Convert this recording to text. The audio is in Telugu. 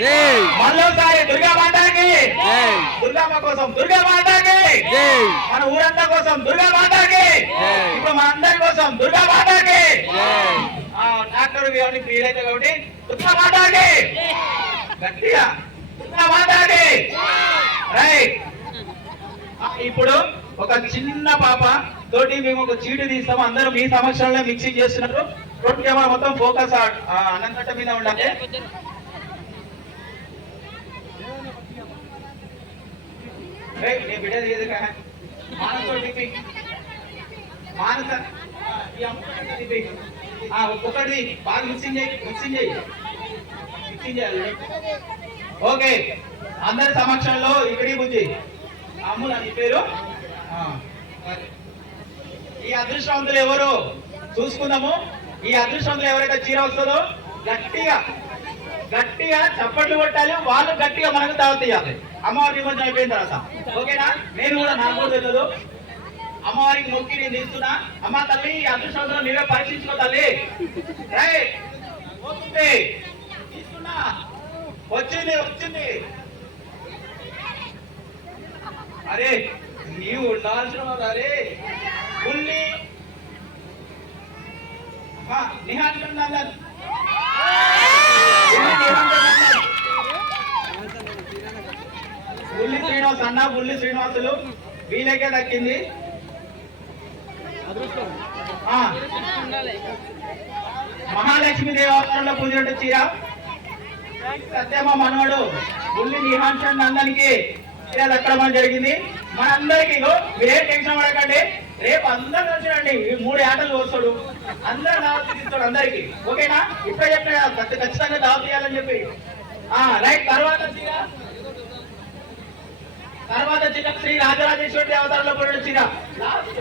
జై. మళ్ళోసారి దుర్గా మాతాకి. దుర్గమ్మ కోసం దుర్గా మాతాకి. మన ఊరంతా కోసం దుర్గా మాతాకి. ఇప్పుడు మన అందరి కోసం దుర్గా మాతాకి. డాక్టర్ అయితే కాబట్టి దుర్గా మాతాకి. గట్టిగా. దుర్గా మాతాకి. రైట్. ఇప్పుడు ఒక చిన్న పాప తోటి మేము ఒక చీటు తీస్తాము. అందరూ మీ సమక్షంలో మిక్సింగ్ చేస్తున్నారు. రోడ్ కెమెరా మొత్తం ఫోకస్ అనంతట మీద ఉండాలి. నీ బిడ్డ తీయదు కదా. తిప్పి. మానస తిప్పి. ఒక్కొక్కటి బాగా మిక్సింగ్ చేయి మిక్సింగ్ చేయి మిక్సింగ్ చేయాలి ఓకే అందరి సమక్షంలో ఇక్కడి బుద్ధి అమ్ముల నీ పేరు మరి. ఈ అదృష్టవంతులు ఎవరు చూసుకుందాము ఈ అదృష్టవంతులు ఎవరైతే చీర వస్తుందో గట్టిగా గట్టిగా చప్పట్లు కొట్టాలి వాళ్ళు గట్టిగా మనకు దావ తీయాలి అమ్మవారి నిమజ్జనం అయిపోయిన తర్వాత. ఓకేనా? నేను కూడా నాకు తెలియదు అమ్మవారికి మొక్కి నేను తీస్తున్నా. అమ్మ తల్లి ఈ అదృష్టవంతులు నీవే పరీక్షించుకో తల్లి. రేయ్, వచ్చింది వచ్చింది. అరే నీవు ఉండాల్సిన అరే. ఉల్లి అమ్మా, నందన్ ఉల్లి నిహాంతం నందన్. బుల్లి శ్రీనివాస్ అన్న బుల్లి శ్రీనివాసులు. వీళ్ళకే దక్కింది. మహాలక్ష్మి దేవాలయంలో పూజలు చీర. సత్యమ్మ మనవడు బుల్లి నిహాన్షన్ నందనికి చీర దక్కడం జరిగింది. మనందరికీ మీరేం టెన్షన్ పడకండి. రేపు అందరు వచ్చినండి ఈ మూడు ఆటలు వస్తాడు అందరు దావత్ తీస్తాడు అందరికి. ఓకేనా? ఇప్పుడే చెప్పిన ఖచ్చితంగా దావత్ చేయాలని చెప్పి. ఆ రైట్ తర్వాత చీర తర్వాత చీర శ్రీ రాజరాజేశ్వరి దేవతల్లో కూడా చీర లాస్ట్